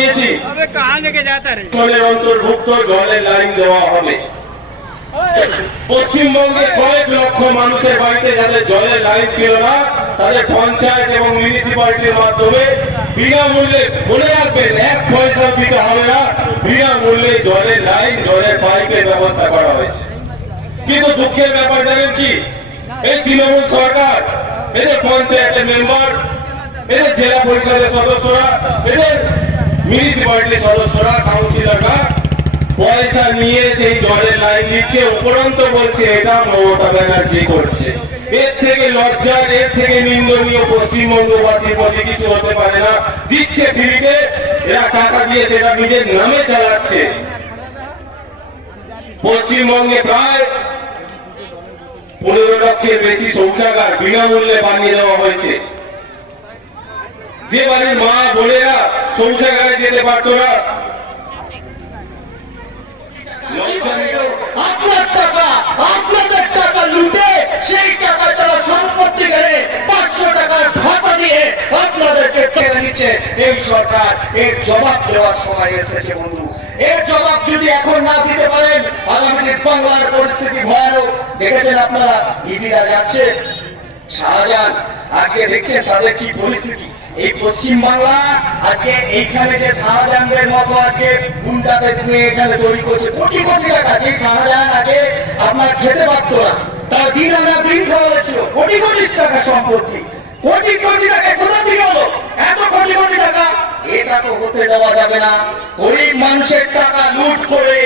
কমিয়েছি। তৈলের অন্তর্ভুক্ত জলের লাইন দেওয়া হবে। পশ্চিমবঙ্গে কয়েক লক্ষ মানুষের বাড়িতে যাদের জলের লাইন ছিল না তাদের পঞ্চায়েত এবং মিউনিসিপালিটির মাধ্যমে বিনামূল্যে মনে রাখবেন এক পয়সা দিতে হবে না বিনামূল্যে জলের লাইন জলের পাইপের ব্যবস্থা করা হয়েছে। কিন্তু দুঃখের ব্যাপার জানেন কি? এই তৃণমূল সরকার এদের পঞ্চায়েতের মেম্বার এদের জেলা পরিষদের সদস্যরা এদের মিউনিসিপালিটির সদস্যরা, কাউন্সিলররা পয়সা নিয়ে সেই জলের লাইন দিচ্ছে, উপরন্ত বলছে, এটা মমতা ব্যানার্জি করছে। এর থেকে লজ্জার এর থেকে নিন্দনীয় পশ্চিমবঙ্গবাসীর প্রতি কিছু হতে পারে না। দিচ্ছে ফ্রিতে, এরা টাকা দিয়ে সেটা নিজের নামে চালাচ্ছে। পশ্চিমবঙ্গে প্রায় পনেরো লক্ষের বেশি শৌচাগার বিনামূল্যে বানিয়ে দেওয়া হয়েছে। যে বাড়ির মা বোনেরা শৌচাগারে যেতে পারতো না? আপনার টাকা আপনাদের টাকা লুটে সেই টাকা তারা সম্পত্তি গেলে পাঁচশো টাকার ভাতা দিয়ে আপনাদেরকে কেড়ে নিচ্ছে এই সরকার, এর জবাব দেওয়ার সময় এসেছে বন্ধু। এর জবাব যদি এখন না দিতে পারেন আগামী দিন বাংলার পরিস্থিতি ভয়ানক। দেখেছেন আপনারা ইডিরা যাচ্ছে শাহজাহান আজকে দেখছেন তাদের কি পরিস্থিতি। এই পশ্চিম বাংলা আজকে এইখানে যে শাহজাহানদের মতো আজকে গুন্ডাদের নিয়ে এখানে তৈরি করছে, কোটি কোটি টাকা যে শাহজাহান আগে আপনার খেতে পারতো না। তার দিন আনা দিন খাওয়া ছিল, কোটি কোটি টাকা সম্পত্তি। কোটি কোটি টাকা কোথা থেকে হলো? এত কোটি কোটি টাকা, এটা তো হতে দেওয়া যাবে না। গরিব মানুষের টাকা লুট করে,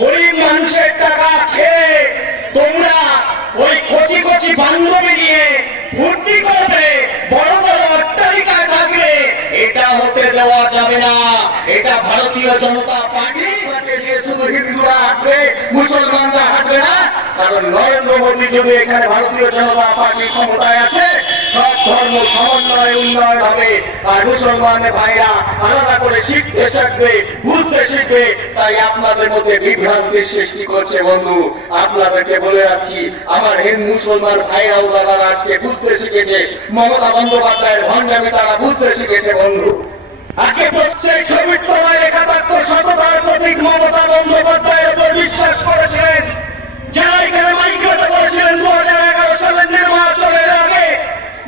গরিব মানুষের টাকা খেয়ে তোমরা ওই কচি কচি বান্ধবী নিয়ে ফুর্তি করবে হতে দেওয়া যাবে না। এটা ভারতীয় জনতা পার্টি। বন্ধু। আপনাদেরকে বলে রাখছি, আমার হিন্দু মুসলমান ভাইরাও দাদারা আজকে বুঝতে শিখেছে, মমতা বন্দ্যোপাধ্যায়ের ভণ্ডামি তারা বুঝতে শিখেছে বন্ধু। আজকে প্রত্যেক ছবির তলায় একাত্ম সততার প্রতীক মমতা বন্দ্যোপাধ্যায়ের উপর বিশ্বাস করেছিলেন। যারা এখানে মাইক্রোতে বলেছিলেন দু হাজার এগারো সালের নির্বাচনের আগে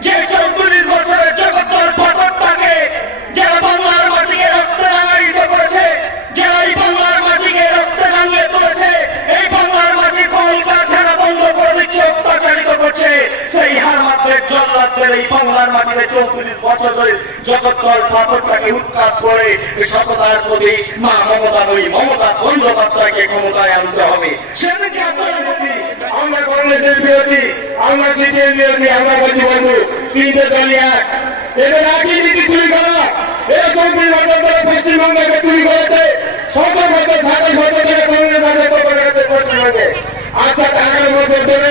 যে চৌত্রিশ বছরের জগত্তর পাথরটাকে যারা বাংলার মাটিকে রক্তে রাঙায়িত করেছে, যারা এই বাংলার মাটিকে রক্তে রাঙিয়ে তুলেছে, এই বাংলার মাটি কল বন্ধ করে দিচ্ছে, অত্যাচারিত করছে, সেই হারমাত্রের জল্লাদদের এই মাটিতে চৌত্রিশ বছর ধরে জগত্তর পাথরটাকে উৎখাত করে প্রতি মা মমতা নই, মমতা ক্ষমতায় আনতে হবে। সেদিকে আমরা কংগ্রেসের বিরোধী, আমরা সিপিএম বিরোধী, আমরা বলছি বন্ধু, তিনটে দলই এক। এদের একই নীতি চুরি করা চৌত্রিশ বছর ধরে পশ্চিমবঙ্গকে চুরি করেছে। সতেরো বছর, সাতাশ বছর ধরে কংগ্রেস করে গেছে পশ্চিমবঙ্গে। আচ্ছা আঠারো বছর ধরে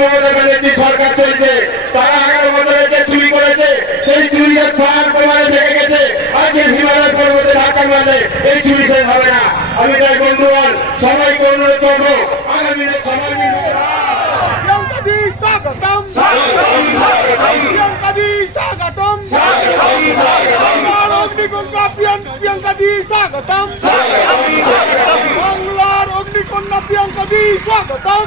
মমতা ব্যানার্জি সরকার চলছে তারা এগারো বছরে যে চুরি করেছে সেই চুরিকে পাহাড় প্রমাণে থেকে গেছে। আজকে হিমালয় পর্বতে ঢাকা মারলে এই চুরি শেষ হবে না। আমি তাই বন্ধুগণ সবাইকে অনুরোধ করব আগামী সবাই স্বাগতম। স্বাগতম স্বাগতম। স্বাগতম। বাংলার অগ্নিকন্যা প্রিয়ঙ্কা দি স্বাগতম।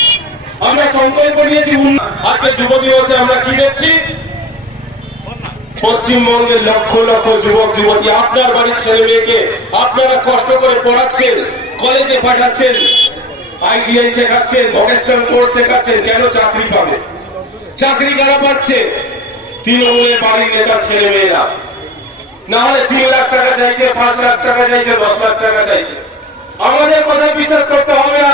আমরা সংকল্প নিয়েছি আজকে যুব দিবসে আমরা কি দেখছি? পশ্চিমবঙ্গের লক্ষ লক্ষ যুবক, যুবতী, আপনার বাড়ির ছেলে মেয়েকে আপনারা কষ্ট করে পড়াচ্ছেন, কলেজে পাঠাচ্ছেন, আইটিআই শেখাচ্ছেন ভকেশনাল কোর্স শেখাচ্ছেন, কেন চাকরি পাবে? চাকরি কারা পাচ্ছে? তৃণমূলের বাড়ির নেতা, ছেলে মেয়েরা। না হলে তিন লাখ টাকা চাইছে, পাঁচ লাখ টাকা চাইছে, দশ লাখ টাকা চাইছে আমাদের কথা বিশ্বাস করতে হবে না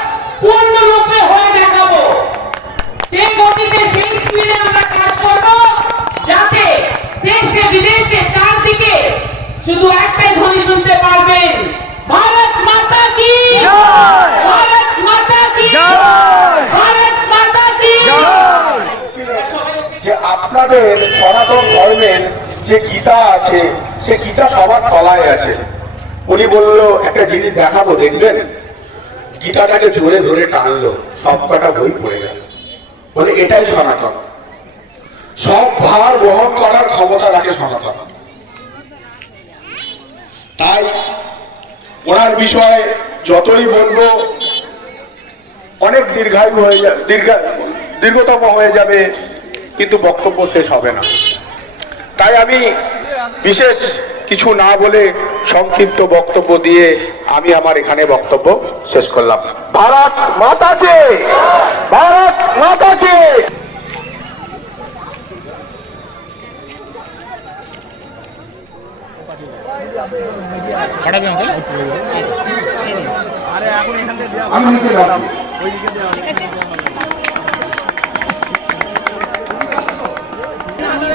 পূর্ণরূপে হয়ে দেখাবো। সেই গতিতে সেই স্পিডে আমরা কাজ করব যাতে দেশে বিদেশে চারদিকে শুধু একটাই ধ্বনি শুনতে পারবেন ভারত মাতা কি? ভারত মাতা কি? ভারত মাতা কি? যে আপনাদের সনাতন ধর্মের যে গীতা আছে সে গীতা সবার তলায় আছে। উনি বলল একটা জিনিস দেখাবো দেখবেন? গীতাটাকে জোরে ধরে টানলো, সব কটা বই পড়ে গেল। বলে, এটাই সনাতন। সব ভার বহন করার ক্ষমতা রাখে সনাতন। তাই ওনার বিষয়ে যতই বলব, অনেক দীর্ঘায়ু হয়ে যাবে দীর্ঘা, দীর্ঘতম হয়ে যাবে, কিন্তু বক্তব্য শেষ হবে না। তাই আমি বিশেষ কিছু না বলে সংক্ষিপ্ত বক্তব্য দিয়ে আমি আমার এখানে বক্তব্য শেষ করলাম। ভারত মাতাকে! ভারত মাতাকে! আমি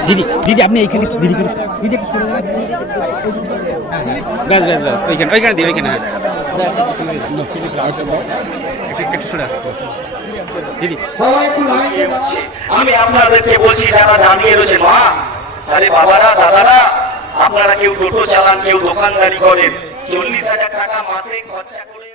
দিদি দিদি আপনি এইখানে দিদি করে দিদি একটু সরে যান। ব্যাস ব্যাস ব্যাস ওইখানে ওইখানে দিই ওইখানে হ্যাঁ একটু- একটু সরে আসো। দিদি সবাই একটু লাইন দিয়ে দাঁড়ান। আমি আপনাদেরকে বলছি যারা দাঁড়িয়ে রয়েছে মা আরে বাবারা দাদারা আপনারা কেউ টোটো চালান কেউ দোকানদারি করেন চল্লিশ হাজার টাকা মাসে খরচা করে